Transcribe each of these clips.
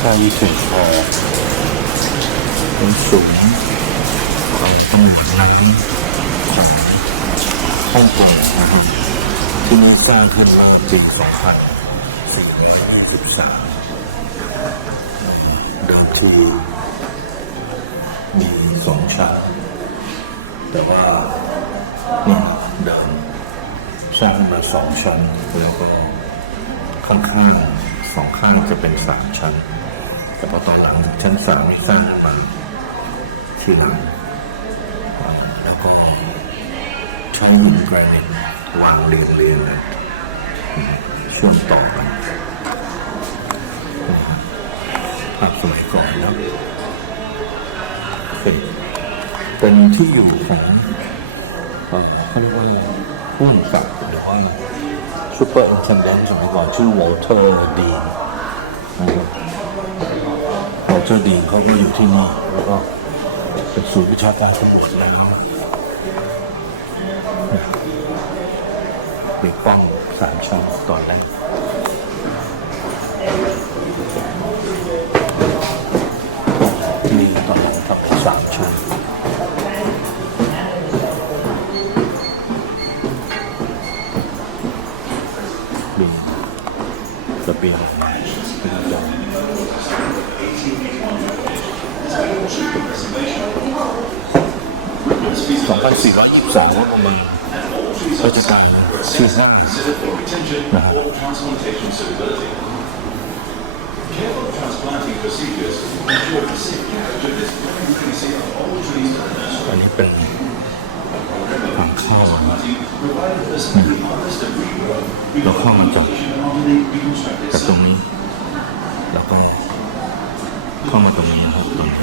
ค่ายี่สิบพอเป็นสูงตำรวจน้ำของฮ่องกงนะครับที่นี่สร้างขึ้นรอบปี2423เดิมทีมี2 ชั้นแต่ว่านี่เดิมสร้างมา2 ชั้นแล้วก็ข้างๆ2 ข้างจะเป็น3 ชั้นแต่พอตอนหลังชั้น3ไม่สร้างขึ้นมาทีหลังแล้วก็ใช้หินแกรนิตวางเรียงเลยเชื่อมต่อกันภาพสมัยก่อนแล้วเป็นที่อยู่ของเขาเรียกว่าผู้กำกับหรือว่าซูเปอร์อินเทนเดนต์สมัยก่อนชื่อวอลเตอร์ดีนนะครับวอลเตอร์ดีนเขาก็อยู่ที่นี่แล้วก็เป็นศูนย์วิชาการตำรวจแล้วมีป้อง3 ชั้นตอนแรกนี่ตอนหลังทำเป็น3 ชั้นมีระเบียง2423ว่าประมาณราชการที่5นะครับอันนี้เป็นทางเข้าเราเข้ามาจากตรงนี้แล้วก็เข้ามาตรงนี้นะครับตรงนี้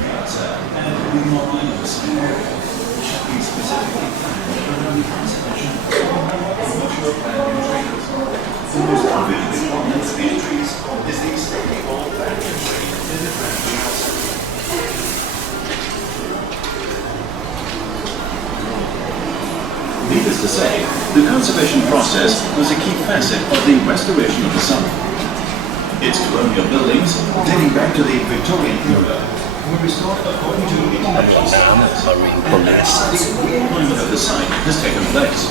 Needless to say, the conservation process was a key facet of the restoration of the site. Its colonial buildings, dating back to the Victorian era, were restored according to international standards. The realignment of the site has taken place.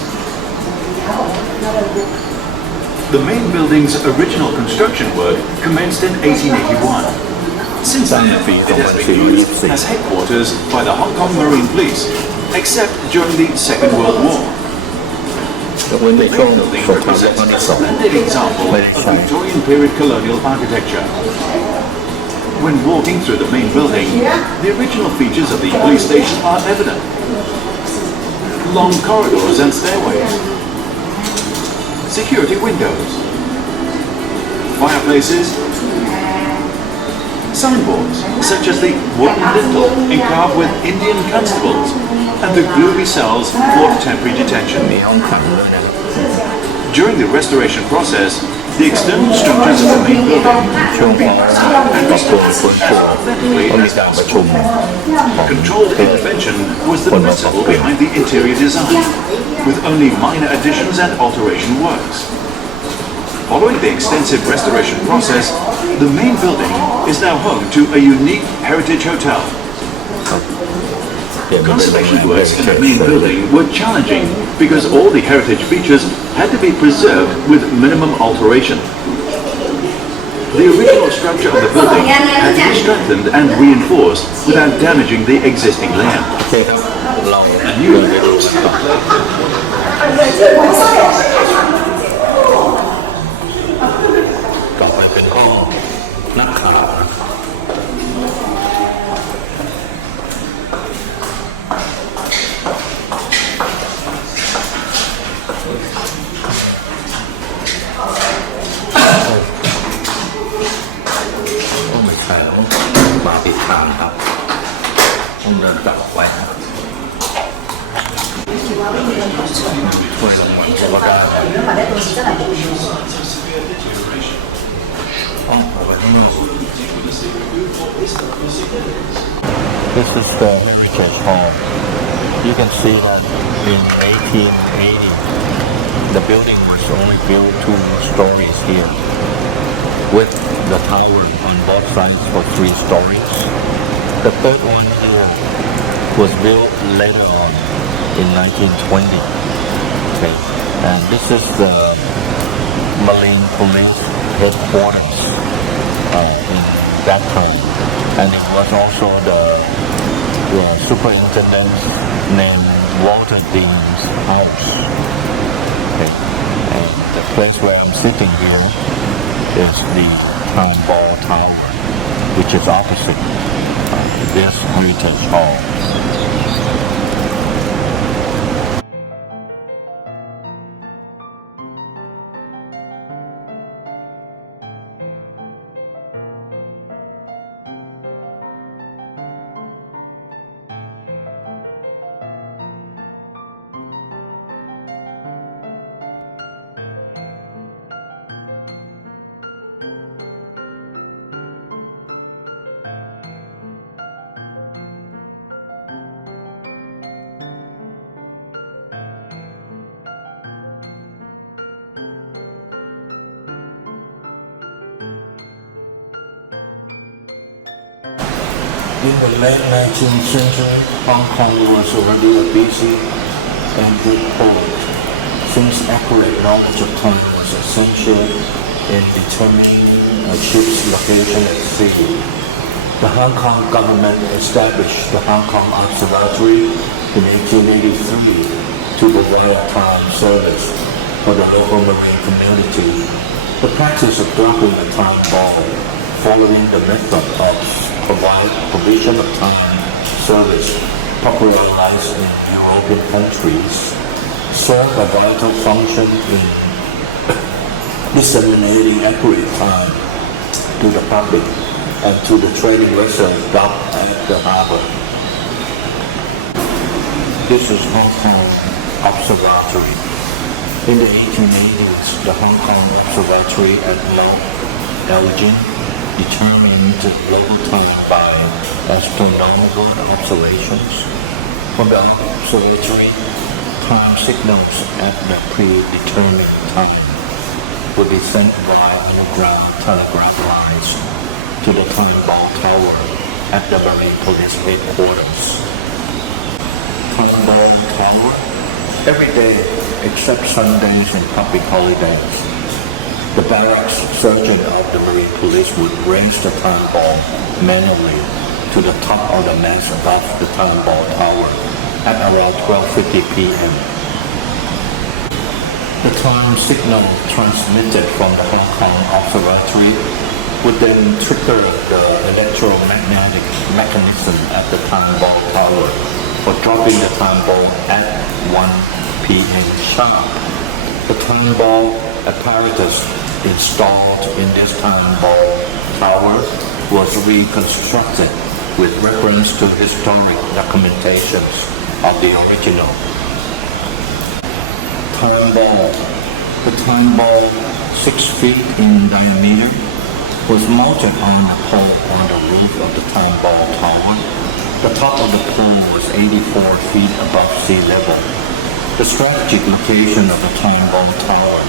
The main building's original construction work commenced in 1881. Since then, it has been used as headquarters by the Hong Kong Marine Police, except during the Second World War. The main building represents a splendid example of Victorian period colonial architecture. When walking through the main building, the original features of the police station are evident. Long corridors and stairways, security windows, fireplaces, signboards such as the wooden lintel encarved with Indian constables and the gloomy cells for temporary detention. During the restoration process, the external structures of the main building and restored authentically as possible. Controlled intervention was the principle behind the interior design, with only minor additions and alteration works. Following the extensive restoration process, the main building is now home to a unique heritage hotel. Conservation works in the main building were challenging because all the heritage features had to be preserved with minimum alteration. The original structure of the building had to be strengthened and reinforced without damaging the existing layer. A new ต่อไปเป็นข้อนักข่าวไม่ใช่มาผิดทางครับต้องเดินกลับไปช่วยลงมาเพราะว่าThis is the Heritage Hall. You can see that in 1880, the building was only built 2 stories here. with the tower on both sides for 3 stories. The third one here was built later on in 1920. Okay, and this is the Marine Police Headquarters in that time, and it was also the superintendent named Walter Dean's house. Okay, and the place where I'm sitting here is the Time Ball Tower, which is opposite this Heritage Hall. In the late 19th century, Hong Kong was already a busy and big port, since accurate knowledge of time was essential in determining a ship's location at sea. The Hong Kong government established the Hong Kong Observatory in 1883 to provide time service for the local marine community. The practice of dropping the time ball, following the method of provision of time service popularized in European countries, served a vital function in disseminating accurate time to the public and to the trading vessels docked at the harbor. This is Hong Kong Observatory. In the 1880s, the Hong Kong Observatory at Mount Elgin determined local time by astronomical observations. From the observatory, time signals at the predetermined time would be sent via underground telegraph lines to the time ball tower at the Marine Police Headquarters. Time ball tower every day except Sundays and public holidays. The barracks sergeant of the Marine Police would raise the time ball manually to the top of the mast above the time ball tower at around 12:50 p.m. The time signal transmitted from the Hong Kong Observatory would then trigger the electromagnetic mechanism at the time ball tower for dropping the time ball at 1 p.m. sharp. The time ball apparatus installed in this time ball tower was reconstructed with reference to historic documentations of the original. Time ball. The time ball, 6 feet in diameter, was mounted on a pole on the roof of the time ball tower. The top of the pole was 84 feet above sea level. The strategic location of the time ball tower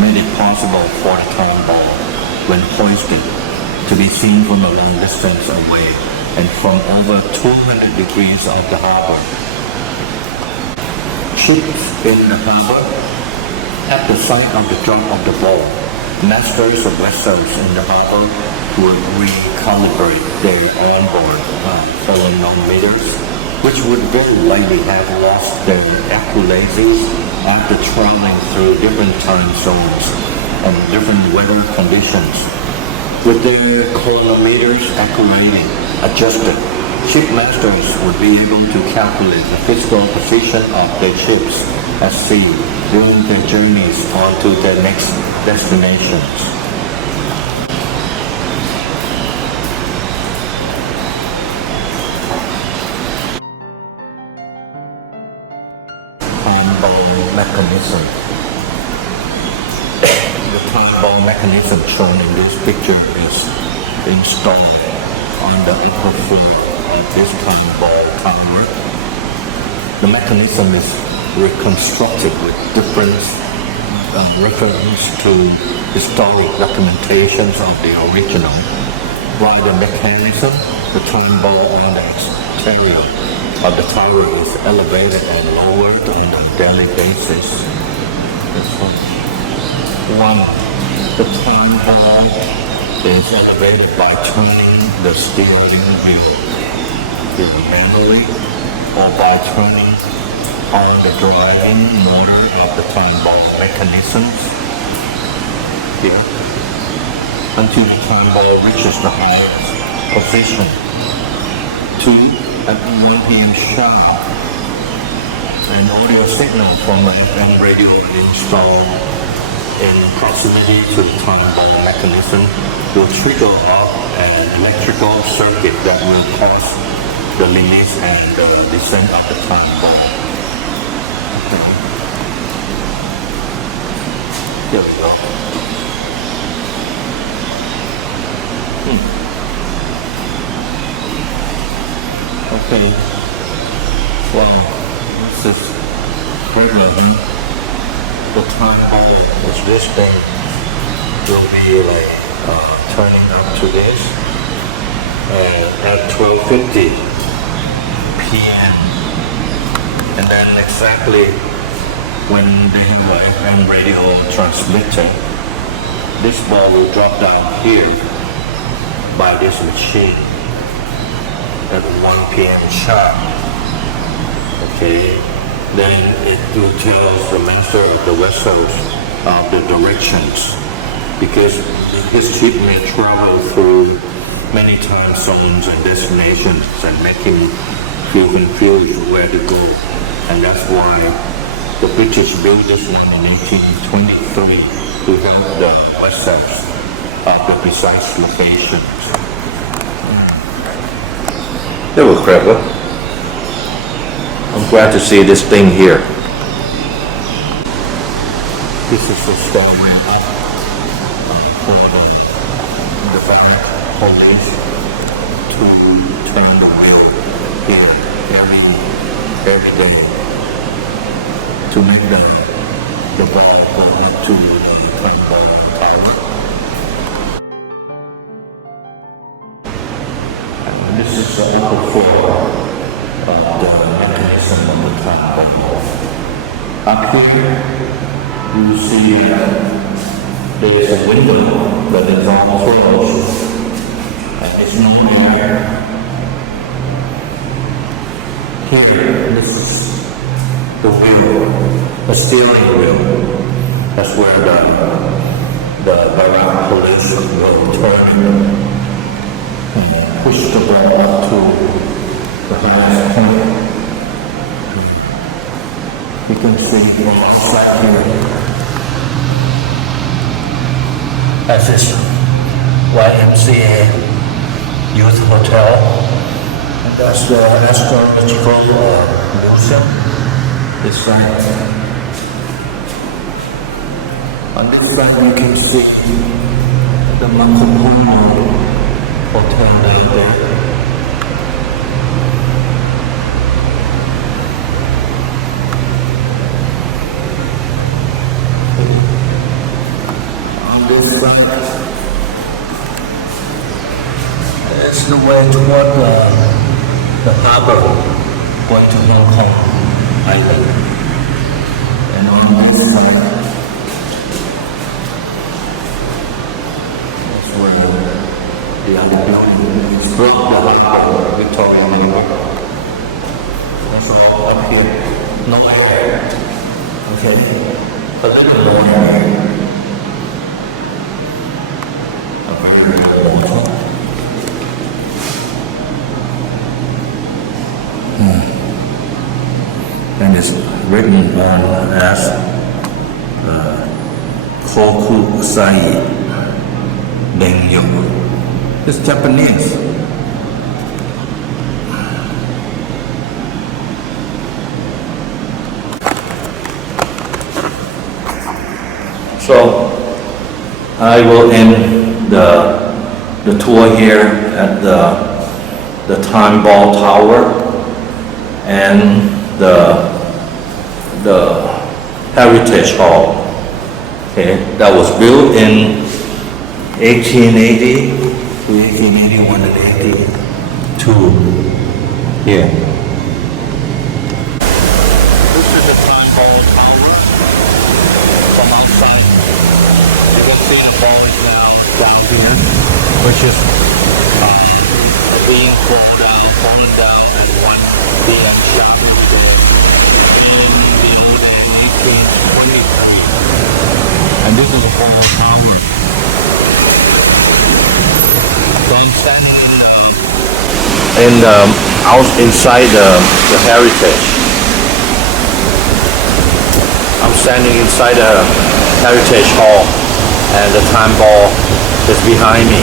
made it possible for the time ball, when hoisted, to be seen from a long distance away and from over 200 degrees of the harbor. Ships in the harbor, at the sight of the drop of the ball, masters of vessels in the harbor would recalibrate their onboard phonometers, which would very likely have lost their accuracies after traveling through different time zones and different weather conditions. With their chronometers accurating, adjusted, shipmasters would be able to calculate the physical position of their ships at sea during their journeys on to their next destinations. Time ball mechanism. The time ball mechanism shown in this picture is installed on the upper floor of this time ball tower. The mechanism is reconstructed with different reference to historic documentations of the original, while the mechanism, the time ball on the exterior of the tower is elevated and lowered on a daily basis. One, the time ball is elevated by turning the steering wheel manually or by turning on the driving motor of the time ball mechanisms here until the time ball reaches the highest position. 2. At 1 p.m. sharp, an audio signal from an FM radio installed in proximity to the time ball mechanism will trigger off an electrical circuit that will cause the release and the descent of the time ball. Okay. Here we go. Okay. Wow, this is regular. The time ball is this thing will be like turning up to this at 12:50 p.m. and then exactly when they have an FM radio transmitter, this ball will drop down here by this machine at 1 p.m. sharp. Okay, then it will tell the master of the vessels of the directions, because his ship may travel through many time zones and destinations and make him feel confused where to go. And that's why the British built this one in 1823 to have the vessels of the precise locations. They were clever. I'm glad to see this thing here. This is the story up for the bank police to turn the wheel here every day to make the ball go up to the time ball tower. And this is the upper floor of the mechanism of the time ball. Up here, you see there is a window that is all closed and there's no air. Here, this is the wheel, the steering wheel. That's where the barrack police will turn and push the ball up to the highest point. You can see from outside here as this YMCA Youth Hotel, and that's the astrological museum. This side. On this side you can see the Makupuno Hotel down there. This side is the way toward the harbor going to Hong Kong Island. And on this side, that's where the other building is from the harbor, Victoria neighborhood. That's all up here. No air. Okay? A little more air. And it's written on as Kokusai Dengyo. It's Japanese. So I will end the tour here at the Time Ball Tower and the Heritage Hall. Okay, that was built in 1880. 1881 and 82 here. This is the time ball tower from outside. You can see the ball is now down here, which is being fallen down, and one being shot in the old day 1823. And this is the ball tower. So I'm standing out inside the heritage. I'm standing inside the heritage hall, and the time ball is behind me.